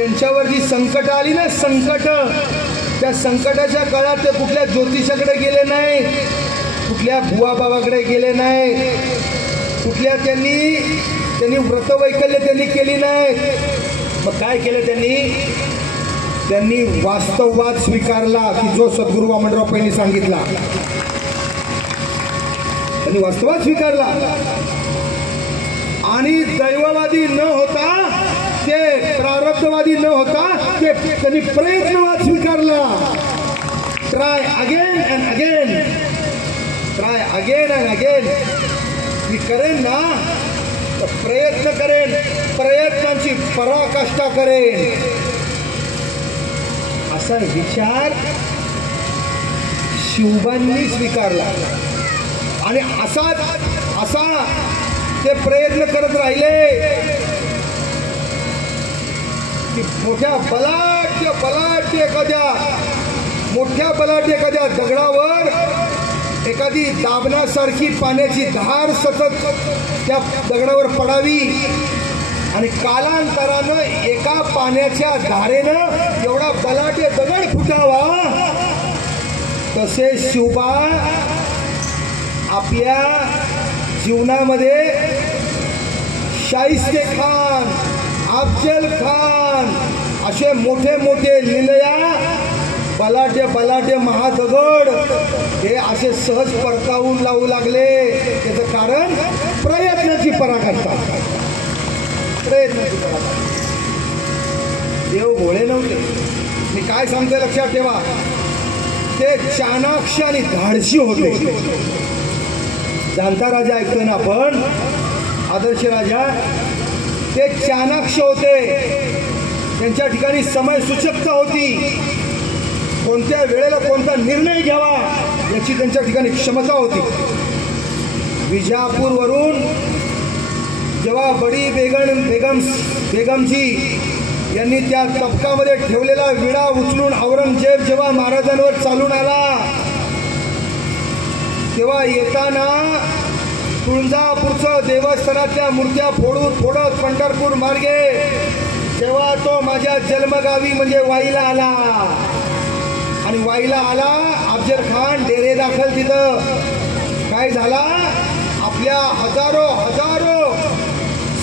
त्यांच्यावर जी संकट आली ना, संकट, त्या संकटाच्या काळात ते कुठल्या ज्योतिषाकडे गेले नाही, कुठल्या बुवा बाबाकडे गेले नाही, कुठल्या त्यांनी व्रतवैकल्य त्यांनी केली नाही. मग काय केलं त्यांनी वास्तववाद स्वीकारला की जो सद्गुरू वामनराव पैंनी सांगितला. त्यांनी वास्तववाद स्वीकारला आणि दैववादी न होता, ते प्रारब्धवादी न होता, ते त्यांनी प्रयत्नवाद स्वीकारला. Try again and again, try again and again. मी करेन ना तर प्रयत्न करेन, प्रयत्नांची पराकाष्ठा करेन, असा विचार शिवबांनी स्वीकारला. आणि असा ते प्रयत्न करत राहिले की मोठ्या बलाढ्य एखाद्या दगडावर एखादी दाबण्यासारखी पाण्याची धार सतत त्या दगडावर पडावी आणि कालांतरानं एका पाण्याच्या धारेनं एवढा बलाढ्य दगड फुटावा. तसे शिवबा आपल्या जीवनामध्ये शाहिस्ते खान, अफजल खान असे मोठे मोठे लिलया बलाढ्य महादगड हे असे सहज परतावून लावू लागले. त्याचं कारण प्रयत्नाची पराकाष्ठा. देव भोळे नव्हते. मी काय सांगते लक्षात ठेवा, ते चाणाक्ष आणि धाडशी होते. जाणता राजा ऐकतोय ना आपण, आदर्श राजा, ते चाणाक्ष होते. त्यांच्या ठिकाणी समय सूचकता होती. कोणत्या वेळेला कोणता निर्णय घ्यावा याची त्यांच्या ठिकाणी क्षमता होती. विजापूरवरून जेव्हा बडी बेगमजी यांनी त्या तबकामध्ये ठेवलेला विडा उचलून औरंगजेब जेव्हा महाराजांवर चालून आला, तेव्हा येताना तुळजापूरचं देवस्थानातल्या मूर्त्या फोडत पंढरपूर मार्गे तेव्हा तो माझ्या जन्मगावी म्हणजे वाईला आला. आणि वाईला आला, अफजल खान डेरे दाखल. तिथं काय झाला, आपल्या हजारो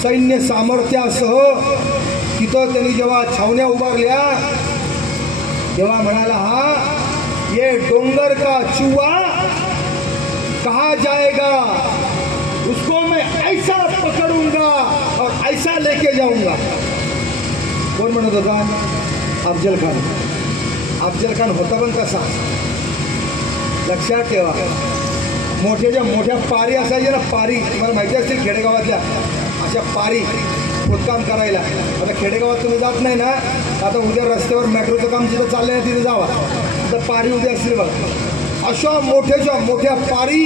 सैन्य सामर्थ्यासह तिथं त्यांनी जेव्हा छावण्या उभारल्या तेव्हा म्हणाला, हा ये डोंगर का चूहा कहा जाएगा, उसको मैं ऐसा पकड़ूंगा और ऐसा लेके जाऊंगा. कोण म्हणत होता? अफजल खान. अफजल खान होता पण कसा, लक्षात ठेवा. मोठ्या पारी असायच्या ना, पारी तुम्हाला माहिती असतील खेडेगावातल्या, अशा पारी खोदकाम करायला. आता खेडेगावात तुम्ही जात नाही ना, आता उद्या रस्त्यावर मेट्रोचं काम जिथं चाललं आहे तिथे जावा, तर पारी उद्या असतील बघा. अशा मोठ्या पारी,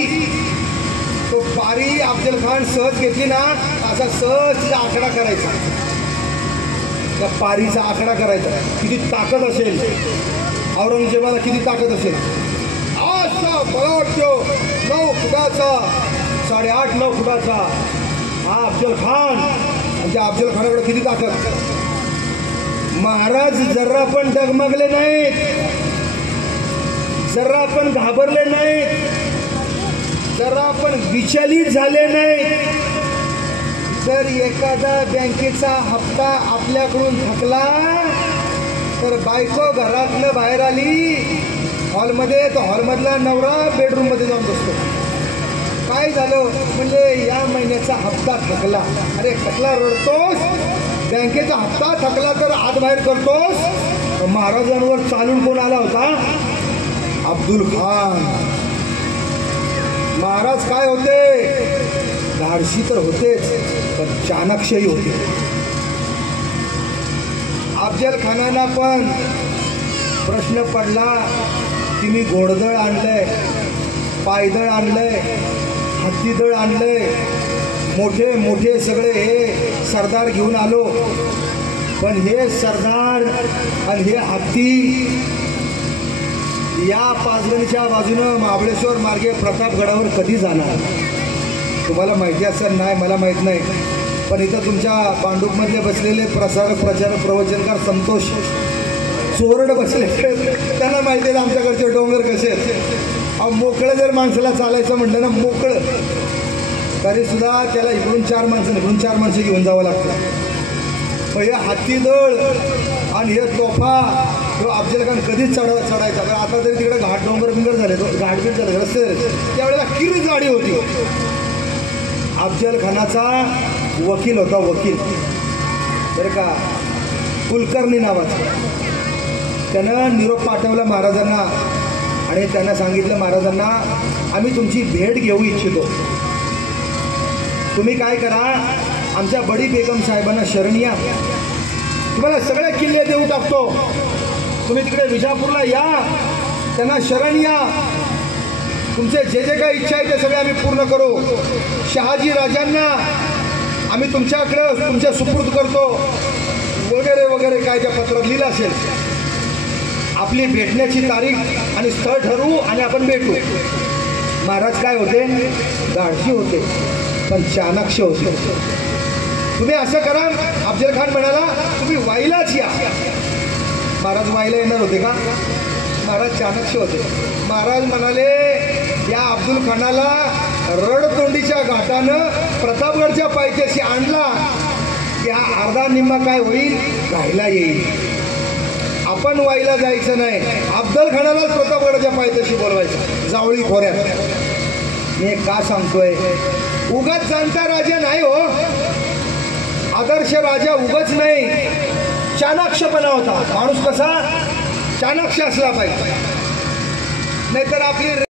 तो पारी अफजल खान सहज घेतली ना, असा सहज तिचा आकडा करायचा, त्या पारीचा आकडा करायचा. किती ताकद असेल औरंगजेबाला, किती ताकद असेल. असा बलाढ्य 9 फुटाचा, 8.5-9 फुटाचा हा अफजल खान. म्हणजे अफजल खानाकडे किती ताकद. महाराज जरा पण डगमगले नाहीत, जरा पण घाबरले नाहीत, जरा पण विचलित झाले नाहीत. जर एखादा बँकेचा हप्ता आपल्याकडून थकला तर बायको घरातनं बाहेर आली हॉलमध्ये, तर हॉलमधला नवरा बेडरूममध्ये जाऊन बसतो. काय झालं म्हणजे या महिन्याचा हप्ता थकला. अरे थकला रडतोस, बँकेचा हप्ता थकला तर आत बाहेर करतोस. महाराजांवर चालून कोण आला होता? अब्दुल खान. महाराज काय होते? धाडशी तर होतेच, पण चाणक्यही होते. अफजल खानाला पण प्रश्न पडला की मी घोडदळ आणलंय, पायदळ आणलंय, हत्तीदळ आणलंय, मोठे सगळे हे सरदार घेऊन आलो, पण हे सरदार आणि हे हत्ती या पाचगणीच्या बाजूनं महाबळेश्वर मार्गे प्रतापगडावर कधी जाणार? तुम्हाला माहिती असेल, नाही मला माहीत नाही. पण इथं तुमच्या भांडूपमधले बसलेले प्रसारक प्रचारक प्रवचनकार संतोष चोरड बसले, त्यांना माहिती आहे आमच्याकडचे डोंगर कसे आहेत. मोकळं जर माणसाला चालायचं म्हटलं ना, मोकळं, तरी सुद्धा त्याला इकडून 4 माणसं इकडून 4 माणसं घेऊन जावं लागतं. मग हे हातीदळ आणि हे तोफा किंवा अफजल खान कधीच चढायचा. तर आता तरी तिकडे घाट डोंगर बिंगर झाले, घाटबीट झाले, रस्ते झाले, त्यावेळेला किरी जाडी होती. अफजल खानाचा वकील होता, वकील बरं का, कुलकर्णी नावाचा. त्यानं निरोप पाठवला महाराजांना आणि त्यांना सांगितलं, महाराजांना आम्ही तुमची भेट घेऊ इच्छितो. तुम्ही काय करा, आमच्या बडी बेगम साहेबांना शरण या, तुम्हाला सगळे किल्ले देऊ टाकतो. तुम्ही तिकडे विजापूरला या, त्यांना शरण या, तुमचे जे जे काही इच्छा आहे ते सगळे आम्ही पूर्ण करू. शहाजी राजांना आम्ही तुमच्याकडं तुमच्या सुपूर्द करतो वगैरे वगैरे काय त्या पत्रात लिहिलं असेल. आपली भेटण्याची तारीख आणि स्थळ ठरवू आणि आपण भेटू. महाराज काय होते, धाडसी होते पण चाणाक्ष होते. तुम्ही असं करा, अफजल खान म्हणाला तुम्ही वाईलाच या. महाराज वाईला येणार होते का? महाराज चाणाक्ष होते. महाराज म्हणाले या अब्दुल खानाला रडतोंडीच्या घाटानं प्रतापगडच्या पायथ्याशी आणला, या अर्धा निम्मा काय होईल, राहिला येईल. आपण वाईला जायचं नाही, अफजल खानाला प्रतापगडाच्या पायथ्याशी बोलवायचं, जावळी खोऱ्यात. मी का सांगतोय, उगाच जाणता राजा नाही हो, आदर्श राजा उगाच नाही, चाणाक्षपणा होता. माणूस कसा चाणाक्ष असला पाहिजे, नाहीतर आपली